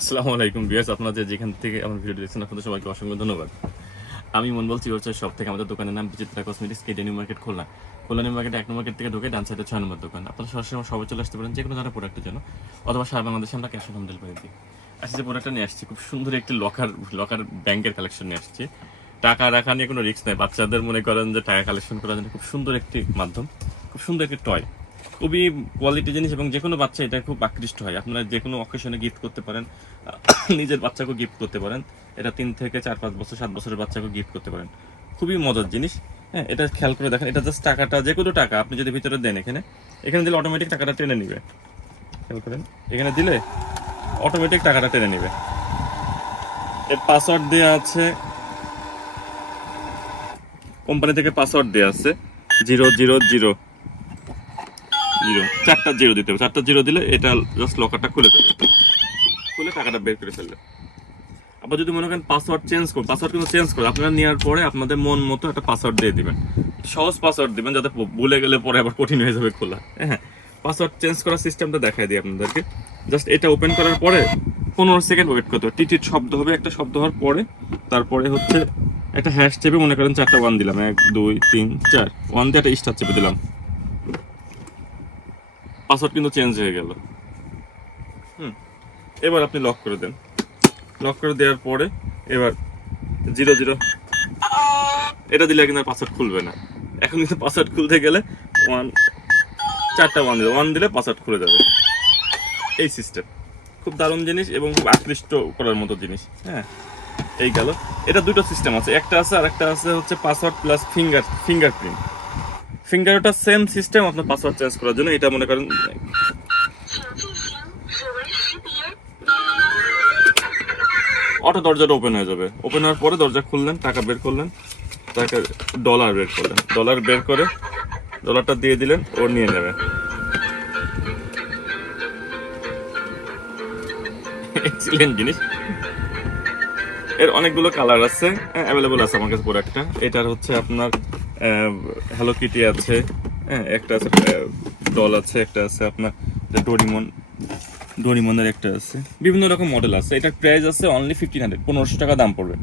আসসালামু আলাইকুম বিয়ার্স আপনাদের যেখান থেকে আমার ভিডিও দেখছেন, আপনাদের সবাইকে অসংখ্য ধন্যবাদ। আমি মন বলছি হচ্ছে সব থেকে আমাদের দোকানের নাম বিচিত্রা কসমেটিক্স কেটে New Market Khulna. New Market এক নম্বর থেকে ঢুকে ডান সাইডে ছয় নম্বর দোকান। আপনারা সরাসরি আমার সবাই চলে আসতে পারেন যে কোনো ধরনের প্রোডাক্টের জন্য, অথবা সারা বাংলাদেশে আমরা ক্যাশ অন হোম ডেলিভারি দিই। আজকে যে প্রোডাক্টটা নিয়ে আসছি, খুব সুন্দর একটি লকার লকার ব্যাংকের কালেকশন নিয়ে আসছি। টাকা রাখা নিয়ে কোনো রিস্ক নেই, বাচ্চাদের মনে করেন যে টাকা কালেকশন করার জন্য খুব সুন্দর একটি মাধ্যম, খুব সুন্দর একটি টয় খুবই কোয়ালিটি জিনিস এবং যে কোনো বাচ্চা এটা খুব আকৃষ্ট হয়। আপনারা যে কোনো অকেশনে গিফট করতে পারেন নিজের বাচ্চাকেও গিফট করতে পারেন। এটা তিন থেকে চার, পাঁচ বছর, সাত বছরের বাচ্চাকেও গিফট করতে পারেন। খুবই মজার জিনিস। হ্যাঁ এটা খেয়াল করে দেখেন, এটা জাস্ট টাকাটা যে কোনো টাকা আপনি যদি ভিতরে দেন এখানে এখানে দিলে অটোমেটিক টাকাটা টেনে নিবে। খেয়াল করেন, এখানে দিলে অটোমেটিক টাকাটা টেনে নিবে। এর পাসওয়ার্ড দেওয়া আছে কোম্পানি থেকে পাসওয়ার্ড দেওয়া আছে জিরো জিরো জিরো জিরো। চারটা জিরো দিতে হবে। চারটা জিরো দিলে এটা জাস্ট লকারটা খুলে দেবে খুলে টাকাটা বের করে ফেলবে। আবার যদি মনে করেন পাসওয়ার্ড চেঞ্জ করুন পাসওয়ার্ড কিন্তু চেঞ্জ করে, আপনারা নেওয়ার পরে আপনাদের মন মতো একটা পাসওয়ার্ড দিয়ে দিবেন। সহজ পাসওয়ার্ড দিবেন যাতে ভুলে গেলে পরে আবার কঠিন হয়ে যাবে খোলা। হ্যাঁ পাসওয়ার্ড চেঞ্জ করার সিস্টেমটা দেখাই দিই আপনাদেরকে। জাস্ট এটা ওপেন করার পরে পনেরো সেকেন্ড ওয়েট করতে হবে। টিটির শব্দ হবে, একটা শব্দ হওয়ার পরে তারপরে হচ্ছে একটা হ্যাশ চেপে মনে করেন চারটা ওয়ান দিলাম। এক, দুই, তিন, চার। ওয়ান দিয়ে একটা স্টার চেপে দিলাম। পাসওয়ার্ড কিন্তু চেঞ্জ হয়ে গেল। হুম, এবার আপনি লক করে দেন। লক করে দেওয়ার পরে এবার জিরো জিরো এটা দিলে কিন্তু পাসওয়ার্ড খুলবে না। এখন কিন্তু পাসওয়ার্ড খুলতে গেলে ওয়ান চারটা ওয়ান দিলে। ওয়ান দিলে পাসওয়ার্ড খুলে যাবে। এই সিস্টেম খুব দারুণ জিনিস এবং খুব আকৃষ্ট করার মতো জিনিস। হ্যাঁ এই গেল। এটা দুটো সিস্টেম আছে। একটা আছে আর একটা আছে হচ্ছে পাসওয়ার্ড প্লাস ফিঙ্গার ফিঙ্গারপ্রিন্ট ফিঙ্গারটা সেম সিস্টেম আপনার পাসওয়ার্ড চেঞ্জ করার জন্য, এটা মনে করেন, অটো দরজাটা ওপেন হয়ে যাবে। ওপেন হওয়ার পরে দরজা খুললেন, টাকা বের করলেন, টাকা ডলার বের করলেন। ডলার বের করে ডলারটা দিয়ে দিলেন, ও নিয়ে নেবে। এক্সিলেন্ট জিনিস। এর অনেকগুলো কালার আছে অ্যাভেলেবল আছে আমার কাছে প্রোডাক্টটা এটার হচ্ছে আপনার হ্যালো কিটি আছে। হ্যাঁ একটা আছে ডল আছে, একটা আছে আপনার ডোরিমন ডোরিমনের একটা আছে। বিভিন্ন রকম মডেল আছে। এটার প্রাইস আছে অনলি ফিফটিন হান্ড্রেড পনেরোশো টাকা দাম পড়বে।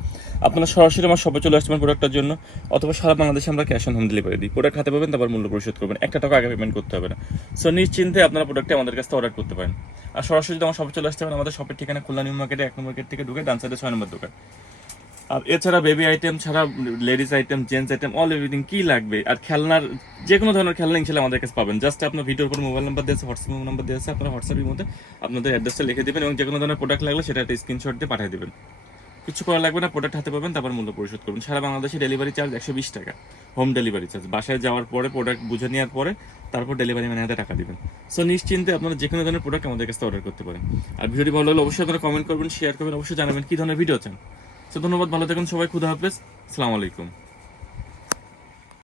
আপনারা সরাসরি আমার শপে চলে আসবেন প্রোডাক্টের জন্য, অথবা সারা বাংলাদেশে আমরা ক্যাশ অন হোম ডেলিভারি দিই। প্রোডাক্ট হাতে পাবেন, তারপর মূল্য পরিশোধ করবেন। একটা টাকা আগে পেমেন্ট করতে হবে না। সো নিশ্চিন্তে আপনারা প্রোডাক্টটি আমাদের কাছ অর্ডার করতে পারেন। আর সরাসরি আমার শপে চলে আসতে পারেন, আমাদের শপের ঠিকানা খুলনা নিউ মার্কেটে, এক নম্বর গেট থেকে ঢুকে ডান সাইডে ছয় নম্বর দোকান। আর এছাড়া বেবি আইটেম ছাড়া ladies item gents item all everything কি লাগবে? আর খেলনার যে কোনো ধরনের খেলনা ইনশাল্লাহ আমাদের কাছে পাবেন। জাস্ট আপনার ভিডিওর উপর মোবাইল নাম্বার দিয়েছে হোয়াটসঅ্যাপ নাম্বার দিয়েছে আপনার হোয়াটসঅ্যাপের মধ্যে আপনাদের অ্যাড্রেসটা লিখে দেবেন এবং যে কোনো ধরনের প্রোডাক্ট লাগলে সেটা একটা স্ক্রিনশট দিয়ে পাঠিয়ে দেবেন। কিছু করা লাগবে না প্রোডাক্ট হাতে পাবেন, তারপর মূল্য পরিশোধ করবেন সারা বাংলাদেশে ডেলিভারি চার্জ একশো বিশ টাকা। হোম ডেলিভারি চার্জ বাসায় যাওয়ার পরে প্রোডাক্ট বুঝে নেওয়ার পরে তারপর ডেলিভারি ম্যানের হাতে টাকা দেবেন। সো নিশ্চিন্তে আপনারা যে কোনো ধরনের প্রোডাক্ট আমাদের কাছে অর্ডার করতে পারেন। আর ভিডিওটি ভালো লাগলে অবশ্যই আপনারা কমেন্ট করবেন শেয়ার করবেন, অবশ্যই জানাবেন কি ধরনের ভিডিও চান। সো ধন্যবাদ ভালো থাকুন সবাই খুদা হাফেজ। আসসালামু আলাইকুম।